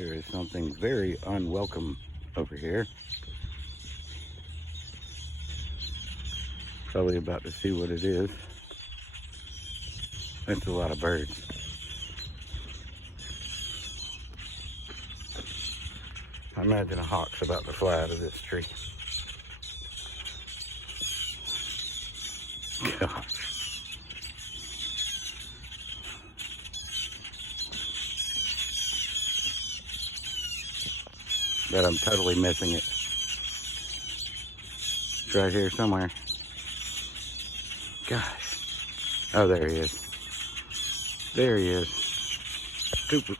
There is something very unwelcome over here. Probably about to see what it is. That's a lot of birds. I imagine a hawk's about to fly out of this tree. Gosh. But I'm totally missing it. It's right here somewhere. Gosh. Oh, there he is. There he is. Cooper.